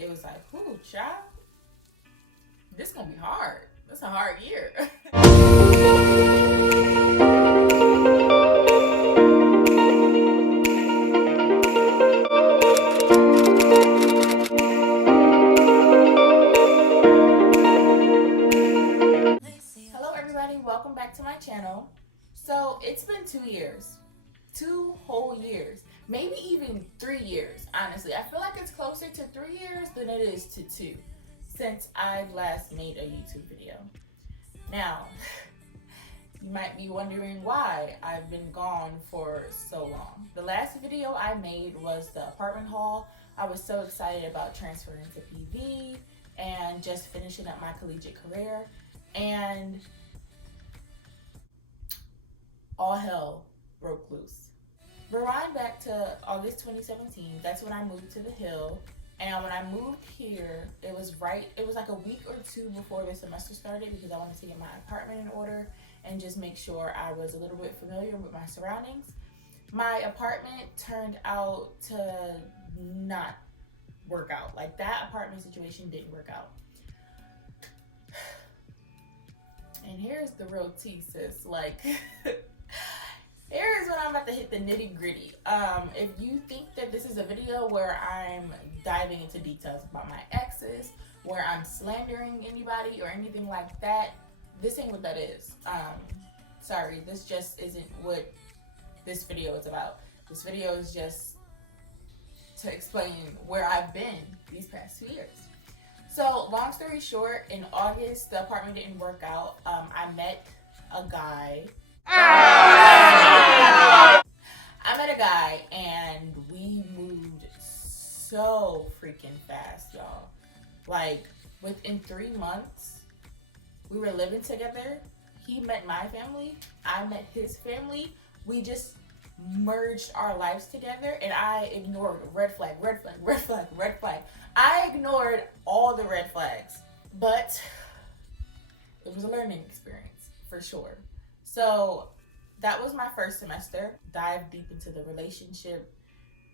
it was like, whoo, child, this gonna be hard. That's a hard year. Hello everybody, welcome back to my channel. So it's been 2 years, 2 whole years, maybe even 3 years, honestly. I feel like it's closer to 3 years than it is to 2 since I've last made a YouTube video. Now, you might be wondering why I've been gone for so long. The last video I made was the apartment haul. I was so excited about transferring to PV and just finishing up my collegiate career, and all hell broke loose. Rewind back to August 2017, that's when I moved to the Hill. And when I moved here, it was like a week or 2 before the semester started, because I wanted to get my apartment in order and just make sure I was a little bit familiar with my surroundings. My apartment turned out to not work out. Like, that apartment situation didn't work out. And here's the real tea, sis. Like, here's when I'm about to hit the nitty gritty. If you think that this is a video where I'm diving into details about my exes, where I'm slandering anybody or anything like that, this ain't what that is. Sorry, this just isn't what this video is about. This video is just to explain where I've been these past 2 years. So, long story short, in August, the apartment didn't work out. I met a guy. I met a guy and we moved so freaking fast, y'all. Like, within 3 months, we were living together. He met my family, I met his family. We just merged our lives together, and I ignored red flag, red flag, red flag, red flag. I ignored all the red flags, but it was a learning experience for sure. So that was my first semester. Dived deep into the relationship,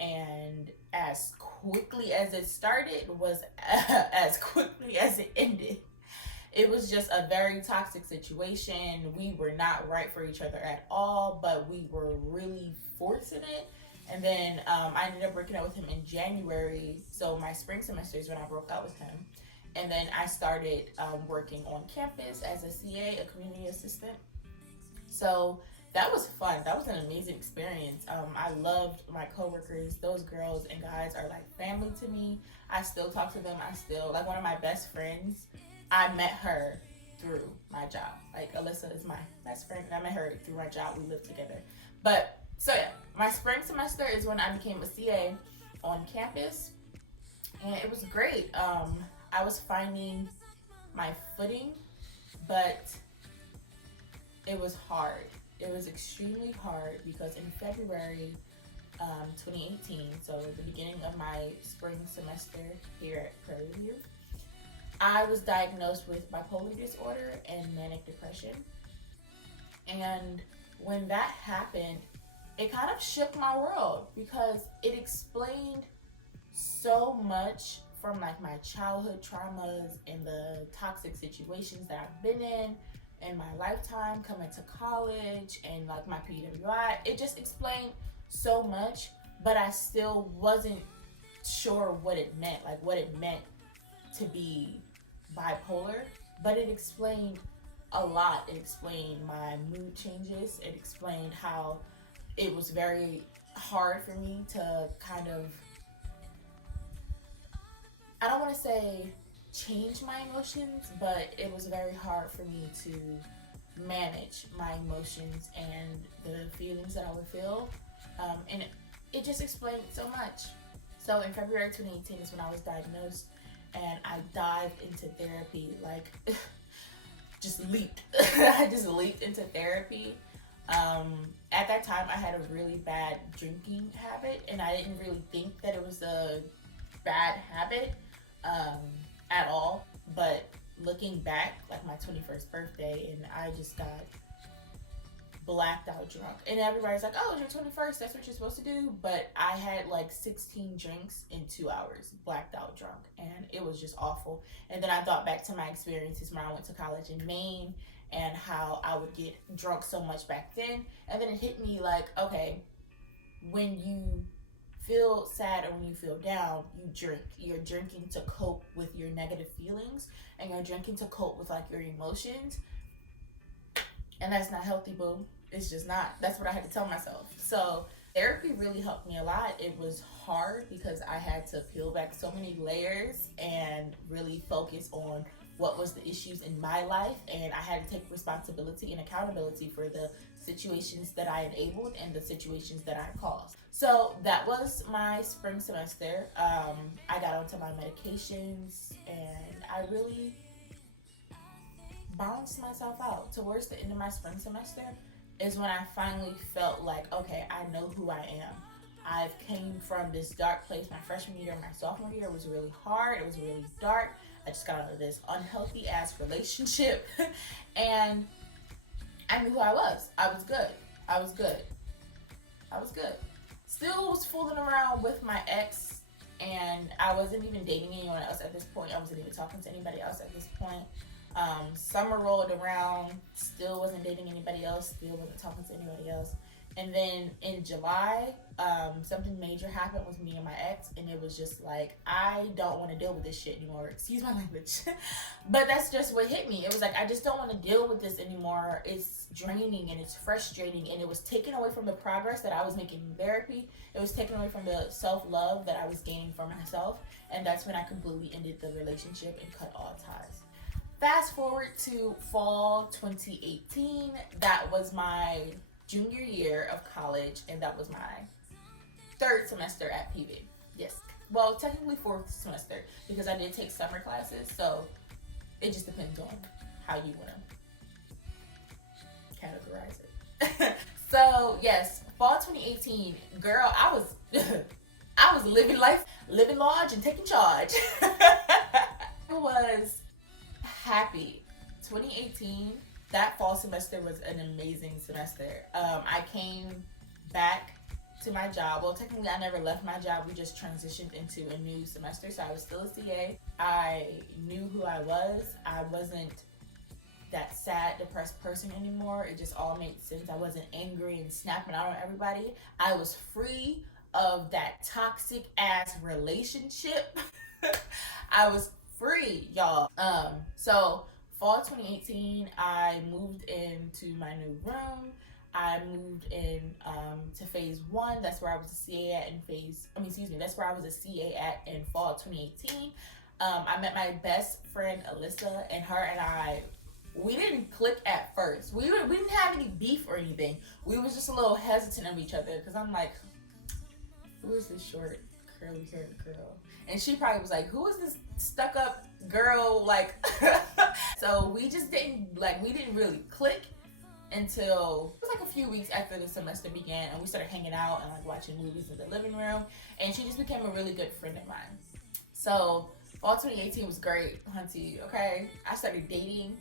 and as quickly as it started was as quickly as it ended. It was just a very toxic situation. We were not right for each other at all, but we were really forcing it. And then I ended up breaking up with him in January. So my spring semester is when I broke up with him. And then I started working on campus as a CA, a community assistant. So that was fun. That was an amazing experience. I loved my coworkers. Those girls and guys are like family to me. I still talk to them. I still, like, one of my best friends, I met her through my job. Like, Alyssa is my best friend, and I met her through my job. We lived together. But, so yeah, my spring semester is when I became a CA on campus, and it was great. I was finding my footing, but it was hard. It was extremely hard because in February 2018, so the beginning of my spring semester here at Prairie View, I was diagnosed with bipolar disorder and manic depression. And when that happened, it kind of shook my world because it explained so much from, like, my childhood traumas and the toxic situations that I've been in my lifetime, coming to college, and, like, my PWI. It just explained so much, but I still wasn't sure what it meant, like what it meant to be bipolar. But it explained a lot. It explained my mood changes. It explained how it was very hard for me to kind of, I don't want to say change my emotions, but it was very hard for me to manage my emotions and the feelings that I would feel. And it just explained so much. So in February 2018 is when I was diagnosed, and I dived into therapy, like, just leaped. I just leaped into therapy. At that time, I had a really bad drinking habit, and I didn't really think that it was a bad habit at all. But looking back, like my 21st birthday, and I just got blacked out drunk. And everybody's like, oh, it's your 21st, that's what you're supposed to do. But I had like 16 drinks in 2 hours, blacked out drunk. And it was just awful. And then I thought back to my experiences when I went to college in Maine and how I would get drunk so much back then. And then it hit me like, okay, when you feel sad or when you feel down, you drink. You're drinking to cope with your negative feelings, and you're drinking to cope with like your emotions. And that's not healthy, boo. It's just not. That's what I had to tell myself. So therapy really helped me a lot. It was hard because I had to peel back so many layers and really focus on what was the issues in my life, and I had to take responsibility and accountability for the situations that I enabled and the situations that I caused. So that was my spring semester. I got onto my medications and I really balanced myself out. Towards the end of my spring semester is when I finally felt like, okay, I know who I am. I've came from this dark place. My freshman year and my sophomore year was really hard. It was really dark. I just got out of this unhealthy ass relationship and I knew who I was. I was good. I was good. I was good. Still was fooling around with my ex, and I wasn't even dating anyone else at this point. I wasn't even talking to anybody else at this point. Summer rolled around, still wasn't dating anybody else, still wasn't talking to anybody else. And then in July, something major happened with me and my ex, and it was just like, I don't want to deal with this shit anymore. Excuse my language. But that's just what hit me. It was like, I just don't want to deal with this anymore. It's draining and it's frustrating, and it was taken away from the progress that I was making in therapy. It was taken away from the self-love that I was gaining for myself, and that's when I completely ended the relationship and cut all ties. Fast forward to fall 2018. That was my junior year of college, and that was my third semester at PV. Yes. Well, technically fourth semester because I did take summer classes, so it just depends on how you want to categorize it. So, yes, fall 2018, girl, I was living life, living large and taking charge. I was happy. 2018, that fall semester was an amazing semester. I came back to my job. Well, technically, I never left my job. We just transitioned into a new semester, so I was still a CA. I knew who I was. I wasn't that sad, depressed person anymore. It just all made sense. I wasn't angry and snapping out on everybody. I was free of that toxic ass relationship. I was free, y'all. So fall 2018, I moved into my new room. I moved in to phase 1. That's where I was a CA at that's where I was a CA at in fall 2018. I met my best friend Alyssa, and her and I, we didn't click at first. We didn't have any beef or anything. We was just a little hesitant of each other because I'm like, who is this short curly haired girl? And she probably was like, who is this stuck up girl? Like, so we didn't really click until it was like a few weeks after the semester began, and we started hanging out and like watching movies in the living room, and she just became a really good friend of mine. So fall 2018 was great, hunty. Okay, I started dating.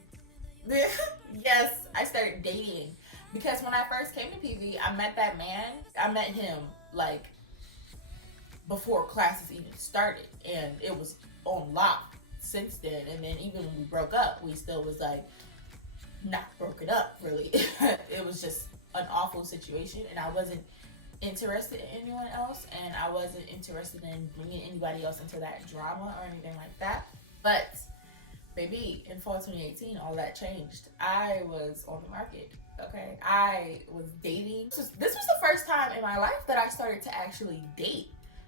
Yes, I started dating because when I first came to PV, I met that man. I met him like before classes even started, and it was on lock since then. And then even when we broke up, we still was like not broken up really. It was just an awful situation, and I wasn't interested in anyone else, and I wasn't interested in bringing anybody else into that drama or anything like that. But baby, in fall 2018, all that changed. I was on the market. Okay, I was dating. This was the first time in my life that I started to actually date.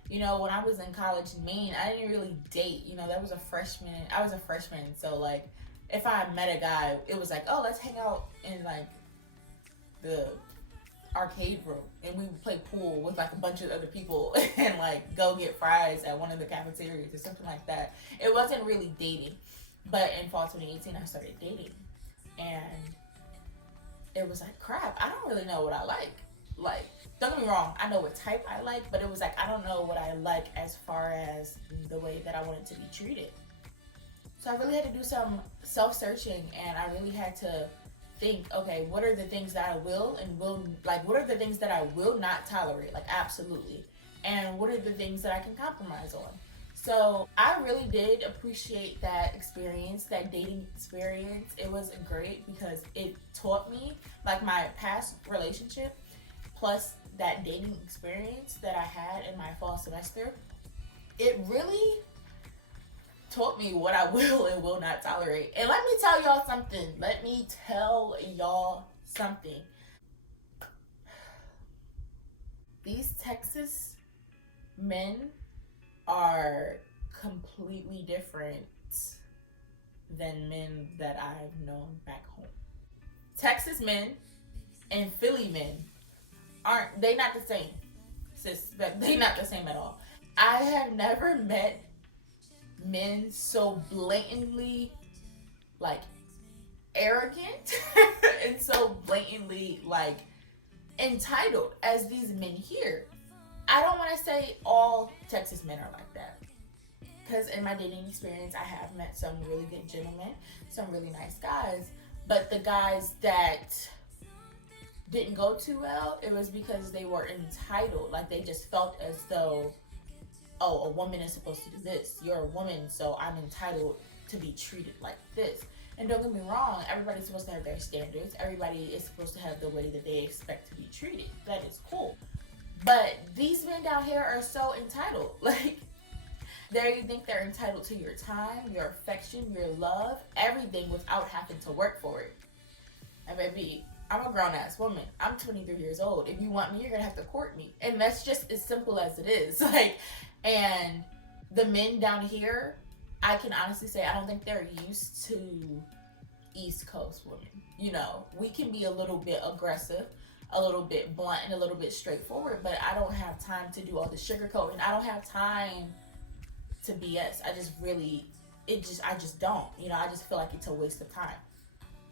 You know, when I was in college in Maine, I didn't really date. You know, I was a freshman, so like, if I met a guy, it was like, oh, let's hang out in like the arcade room, and we would play pool with like a bunch of other people and like go get fries at one of the cafeterias or something like that. It wasn't really dating. But in fall 2018, I started dating, and it was like, crap, I don't really know what I like. Like, don't get me wrong, I know what type I like, but it was like, I don't know what I like as far as the way that I wanted to be treated. So I really had to do some self-searching, and I really had to think, okay, what are the things that I will and will, like, what are the things that I will not tolerate? Like, absolutely. And what are the things that I can compromise on? So I really did appreciate that experience, that dating experience. It was great because it taught me, like, my past relationship plus that dating experience that I had in my fall semester. It really taught me what I will and will not tolerate. And let me tell y'all something. Let me tell y'all something. These Texas men are completely different than men that I've known back home. Texas men and Philly men aren't, they not the same, sis. They not the same at all. I have never met men so blatantly, like, arrogant and so blatantly, like, entitled as these men here. I don't want to say all Texas men are like that, because in my dating experience, I have met some really good gentlemen, some really nice guys, but the guys that didn't go too well, it was because they were entitled. Like, they just felt as though, oh, a woman is supposed to do this. You're a woman, so I'm entitled to be treated like this. And don't get me wrong, everybody's supposed to have their standards. Everybody is supposed to have the way that they expect to be treated. That is cool. But these men down here are so entitled. Like, they think they're entitled to your time, your affection, your love, everything without having to work for it. And baby, I'm a grown ass woman. I'm 23 years old. If you want me, you're gonna have to court me. And that's just as simple as it is. Like, and the men down here, I can honestly say I don't think they're used to East Coast women. You know, we can be a little bit aggressive, a little bit blunt, and a little bit straightforward, but I don't have time to do all the sugarcoating. I don't have time to BS. I just don't. You know, I just feel like it's a waste of time.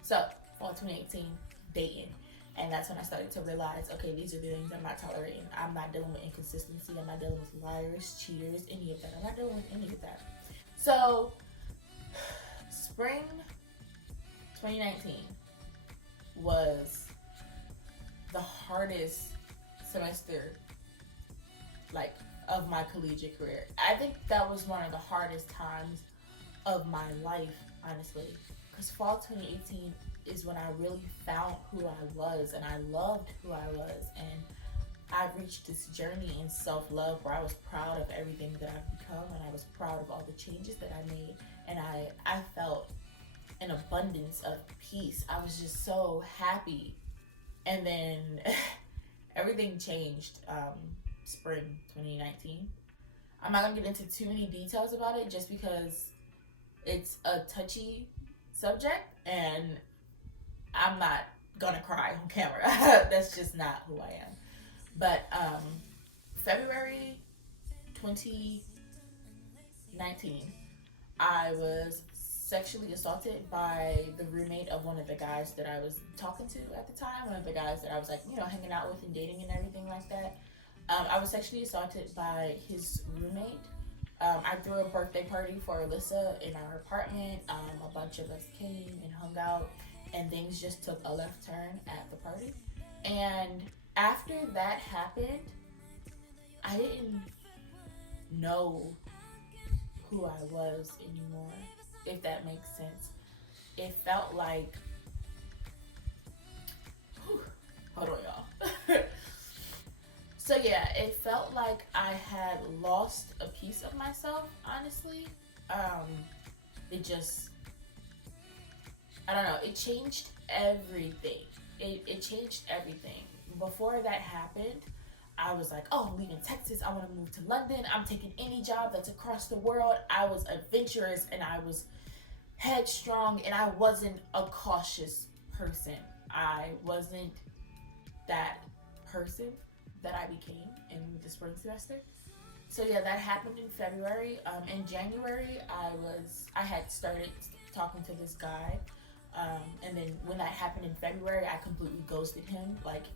So, fall 2018, dating. And that's when I started to realize, okay, these are the things I'm not tolerating. I'm not dealing with inconsistency. I'm not dealing with liars, cheaters, any of that. I'm not dealing with any of that. So, spring 2019 was the hardest semester, like, of my collegiate career. I think that was one of the hardest times of my life, honestly. Because fall 2018 is when I really found who I was, and I loved who I was, and I reached this journey in self-love where I was proud of everything that I've become, and I was proud of all the changes that I made, and I felt an abundance of peace. I was just so happy. And then everything changed spring 2019. I'm not gonna get into too many details about it just because it's a touchy subject, and I'm not gonna cry on camera. That's just not who I am. But February 2019, I was sexually assaulted by the roommate of one of the guys that I was talking to at the time. One of the guys that I was, like, you know, hanging out with and dating and everything like that. I was sexually assaulted by his roommate. I threw a birthday party for Alyssa in our apartment. A bunch of us came and hung out, and things just took a left turn at the party. And after that happened, I didn't know who I was anymore, if that makes sense. It felt like, whew, hold on, y'all. So yeah, it felt like I had lost a piece of myself, honestly. It just, I don't know, it changed everything. It changed everything. Before that happened, I was like, oh, I'm leaving Texas. I want to move to London. I'm taking any job that's across the world. I was adventurous, and I was headstrong, and I wasn't a cautious person. I wasn't that person that I became in the spring semester. So yeah, that happened in February. In January, I had started talking to this guy, and then when that happened in February, I completely ghosted him. Like,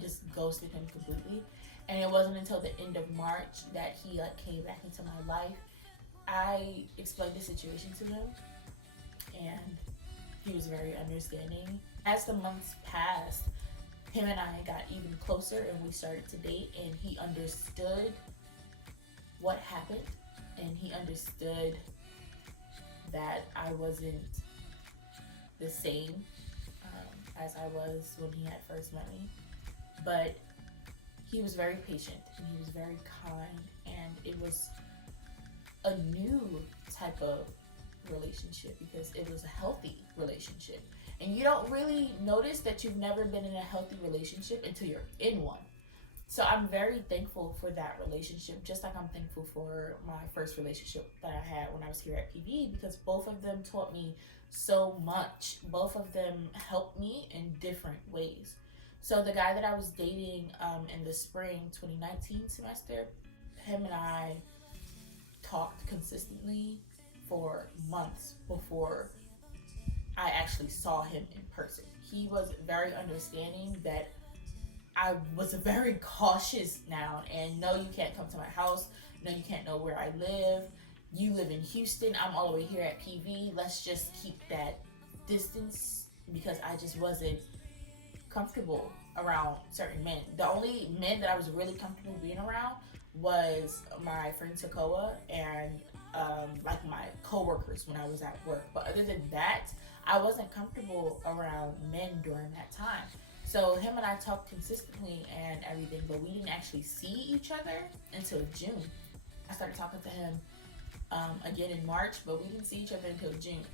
just ghosted him completely. And it wasn't until the end of March that he, like, came back into my life. I explained the situation to him, and He was very understanding. As the months passed, him and I got even closer and we started to date, and he understood what happened, and he understood that I wasn't the same as I was when he had first met me. But he was very patient and he was very kind, and it was a new type of relationship because it was a healthy relationship. And you don't really notice that you've never been in a healthy relationship until you're in one. So I'm very thankful for that relationship, just like I'm thankful for my first relationship that I had when I was here at PV, because both of them taught me so much. Both of them helped me in different ways. So the guy that I was dating in the spring 2019 semester, him and I talked consistently for months before I actually saw him in person. He was very understanding that I was very cautious now, and no, you can't come to my house. No, you can't know where I live. You live in Houston. I'm all the way here at PV. Let's just keep that distance, because I just wasn't comfortable around certain men. The only men that I was really comfortable being around was my friend Takoa and like my coworkers when I was at work. But other than that, I wasn't comfortable around men during that time. So him and I talked consistently and everything, but we didn't actually see each other until June. I started talking to him again in March, but we didn't see each other until June.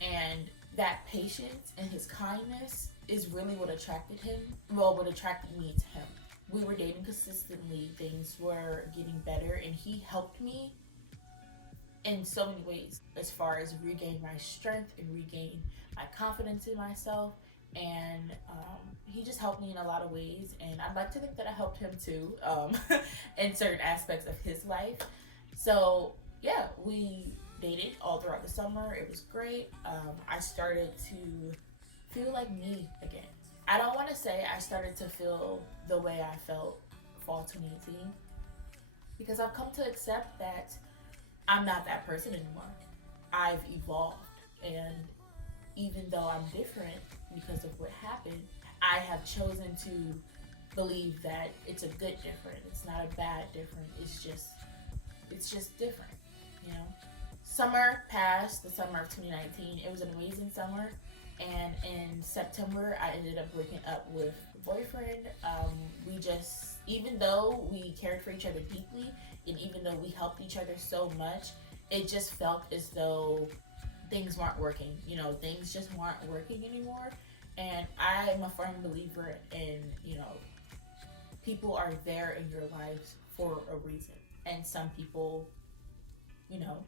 And that patience and his kindness is really what attracted him. Well, what attracted me to him. We were dating consistently. Things were getting better, and he helped me in so many ways, as far as regain my strength and regain my confidence in myself. And he just helped me in a lot of ways, and I'd like to think that I helped him too in certain aspects of his life. So yeah, we dated all throughout the summer. It was great. I started to feel like me again. I don't want to say I started to feel the way I felt fall 2018, because I've come to accept that I'm not that person anymore. I've evolved, and even though I'm different because of what happened, I have chosen to believe that it's a good different. It's not a bad different. It's just different, you know. Summer passed, the summer of 2019. It was an amazing summer, and in September, I ended up breaking up with a boyfriend. We just, even though we cared for each other deeply, and even though we helped each other so much, it just felt as though things weren't working. You know, things just weren't working anymore. And I am a firm believer in, you know, people are there in your lives for a reason. And some people, you know,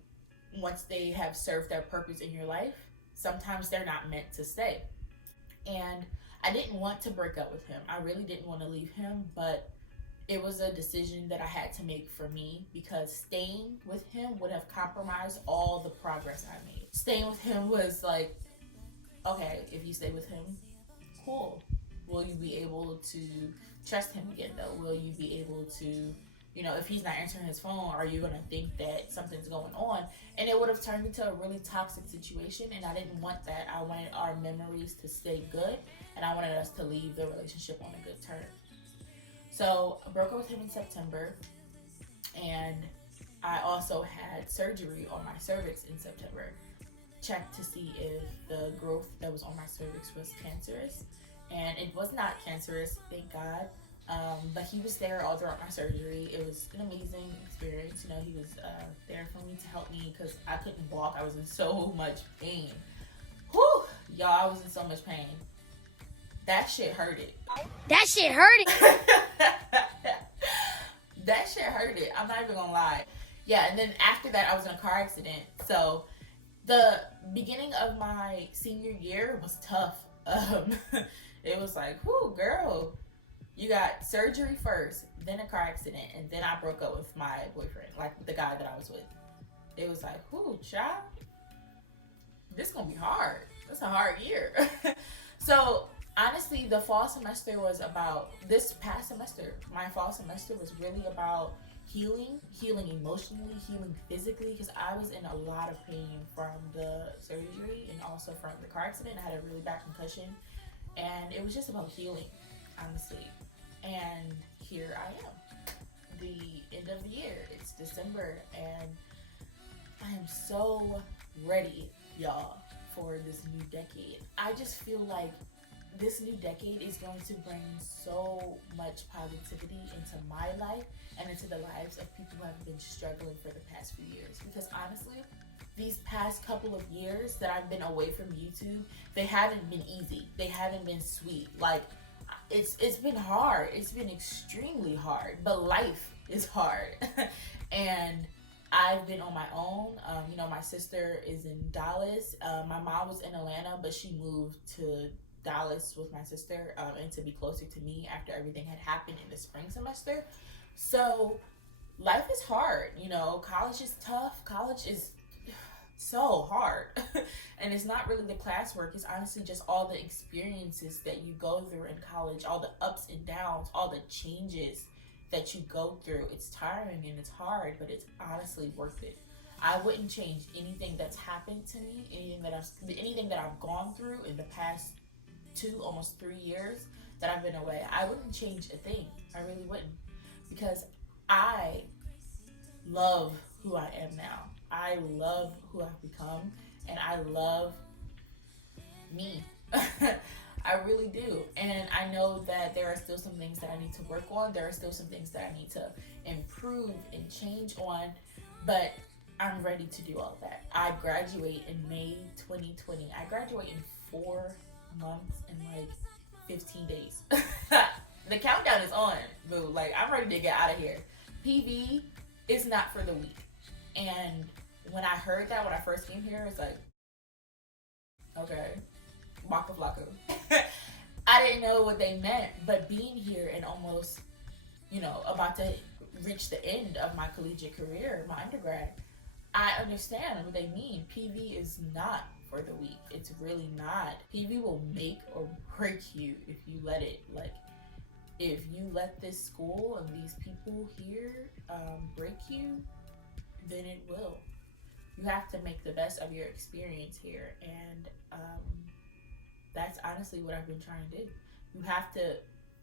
once they have served their purpose in your life, sometimes they're not meant to stay. And I didn't want to break up with him. I really didn't want to leave him, but it was a decision that I had to make for me, because staying with him would have compromised all the progress I made. Staying with him was like, okay, if you stay with him, cool. Will you be able to trust him again though? Will you be able to, you know, if he's not answering his phone, are you gonna think that something's going on? And it would have turned into a really toxic situation, and I didn't want that. I wanted our memories to stay good, and I wanted us to leave the relationship on a good term. So I broke up with him in September, and I also had surgery on my cervix in September. Checked to see if the growth that was on my cervix was cancerous, and it was not cancerous, thank God. But he was there all throughout my surgery. It was an amazing experience. You know, he was there for me to help me because I couldn't walk. I was in so much pain. Whew, y'all, I was in so much pain. That shit hurted. That shit hurted. That shit hurted. I'm not even gonna lie. Yeah, and then after that, I was in a car accident. So the beginning of my senior year was tough. It was like, whoo, girl, you got surgery first, then a car accident, and then I broke up with my boyfriend, like the guy that I was with. It was like, whoo, child, this gonna be hard. It's a hard year. So honestly, the fall semester was about, this past semester, my fall semester was really about healing emotionally, healing physically, because I was in a lot of pain from the surgery and also from the car accident. I had a really bad concussion, and it was just about healing, honestly. And here I am, the end of the year. It's December, and I am so ready, y'all, for this new decade. I just feel like this new decade is going to bring so much positivity into my life and into the lives of people who have been struggling for the past few years. Because honestly, these past couple of years that I've been away from YouTube, they haven't been easy. They haven't been sweet. Like it's been hard. It's been extremely hard. But life is hard, and I've been on my own. My sister is in Dallas. My mom was in Atlanta, but she moved to Dallas with my sister and to be closer to me after everything had happened in the spring semester. So life is hard. College is tough. College is so hard. And it's not really the classwork, it's honestly just all the experiences that you go through in college, all the ups and downs, all the changes that you go through. It's tiring and it's hard, but it's honestly worth it. I wouldn't change anything that's happened to me, anything that I've gone through in the past 2, almost 3 years that I've been away. I wouldn't change a thing. I really wouldn't, because I love who I am now. I love who I've become, and I love me. I really do. And I know that there are still some things that I need to work on. There are still some things that I need to improve and change on, but I'm ready to do all of that. I graduate in May 2020. I graduate in 4 months and like 15 days. The countdown is on, boo. Like, I'm ready to get out of here. PV is not for the weak. And when I heard that when I first came here, it's like, okay, waka flocka. I didn't know what they meant, but being here and almost, about to reach the end of my collegiate career, my undergrad, I understand what they mean. PV is not for the weak. It's really not. PV will make or break you if you let it. Like, if you let this school and these people here break you, then it will. You have to make the best of your experience here, and that's honestly what I've been trying to do. You have to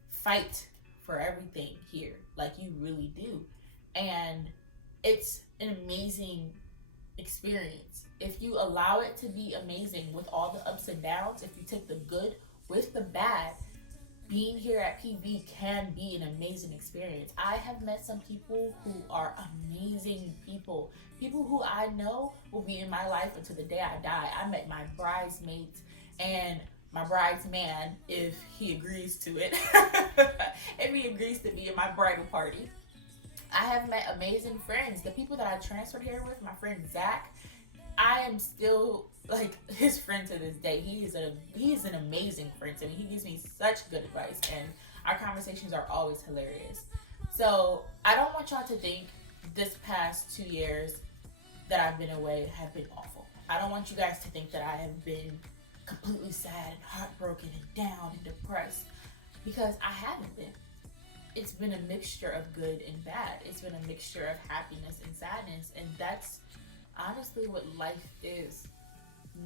fight for everything here, like you really do, and it's an amazing experience if you allow it to be amazing with all the ups and downs. If you take the good with the bad, being here at PV can be an amazing experience. I have met some people who are amazing people. People who I know will be in my life until the day I die. I met my bridesmaids and my bridesman, if he agrees to it. If he agrees to be in my bridal party. I have met amazing friends. The people that I transferred here with, my friend Zach, I am still like his friend to this day. He is an amazing friend to me. He gives me such good advice, and our conversations are always hilarious. So I don't want y'all to think this past 2 years that I've been away have been awful. I don't want you guys to think that I have been completely sad and heartbroken and down and depressed, because I haven't been. It's been a mixture of good and bad. It's been a mixture of happiness and sadness, and that's honestly what life is.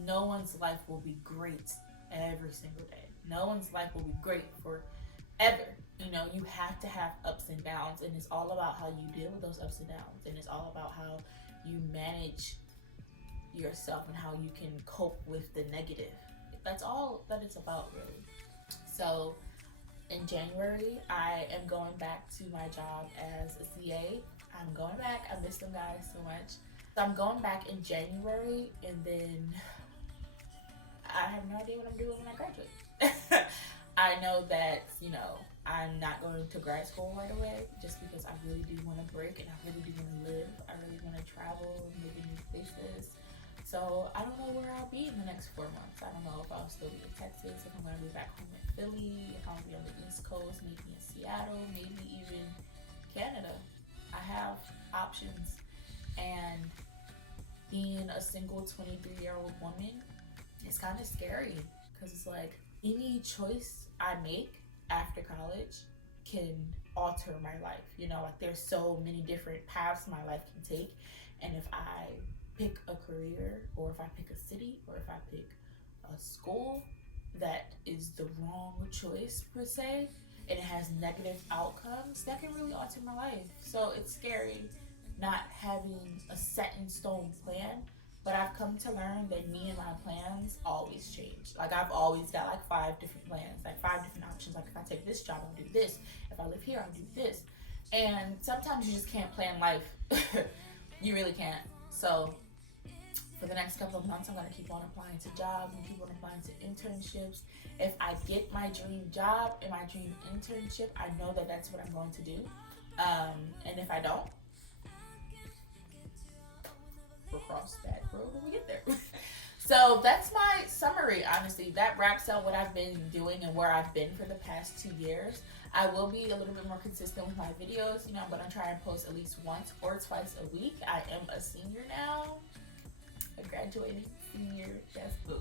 No one's life will be great every single day. No one's life will be great forever. You have to have ups and downs, and it's all about how you deal with those ups and downs, and it's all about how you manage yourself and how you can cope with the negative. That's all that it's about, really. So in January, I am going back to my job as a CA. I'm going back. I miss them guys so much. So I'm going back in January, and then I have no idea what I'm doing when I graduate. I know that, I'm not going to grad school right away, just because I really do want to break and I really do want to live. I really want to travel and live in new places. So I don't know where I'll be in the next 4 months. I don't know if I'll still be in Texas, if I'm going to be back home in Philly, if I'll be on the East Coast, maybe in Seattle, maybe even Canada. I have options. And being a single 23-year-old woman, it's kind of scary, because it's like any choice I make after college can alter my life. You know, like there's so many different paths my life can take, and if I pick a career, or if I pick a city, or if I pick a school that is the wrong choice per se, and it has negative outcomes, that can really alter my life. So it's scary not having a set in stone plan, but I've come to learn that me and my plans always change. Like I've always got like 5 different plans, like 5 different options. Like if I take this job, I'll do this. If I live here, I'll do this. And sometimes you just can't plan life. You really can't. So for the next couple of months, I'm gonna keep on applying to jobs and keep on applying to internships. If I get my dream job and my dream internship, I know that that's what I'm going to do. And if I don't, we'll cross that road when we get there. So that's my summary, honestly. That wraps up what I've been doing and where I've been for the past 2 years. I will be a little bit more consistent with my videos. You know, I'm going to try and post at least once or twice a week. I am a senior now. A graduating senior. Yes, boo.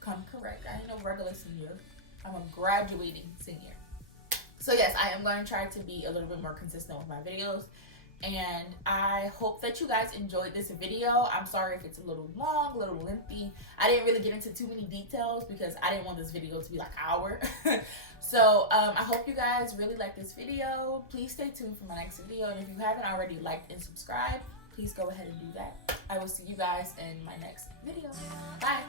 Come correct. I ain't no regular senior. I'm a graduating senior. So yes, I am going to try to be a little bit more consistent with my videos. And I hope that you guys enjoyed this video. I'm sorry if it's a little long, a little lengthy. I didn't really get into too many details because I didn't want this video to be like an hour. So I hope you guys really like this video. Please stay tuned for my next video. And if you haven't already liked and subscribed, please go ahead and do that. I will see you guys in my next video. Bye.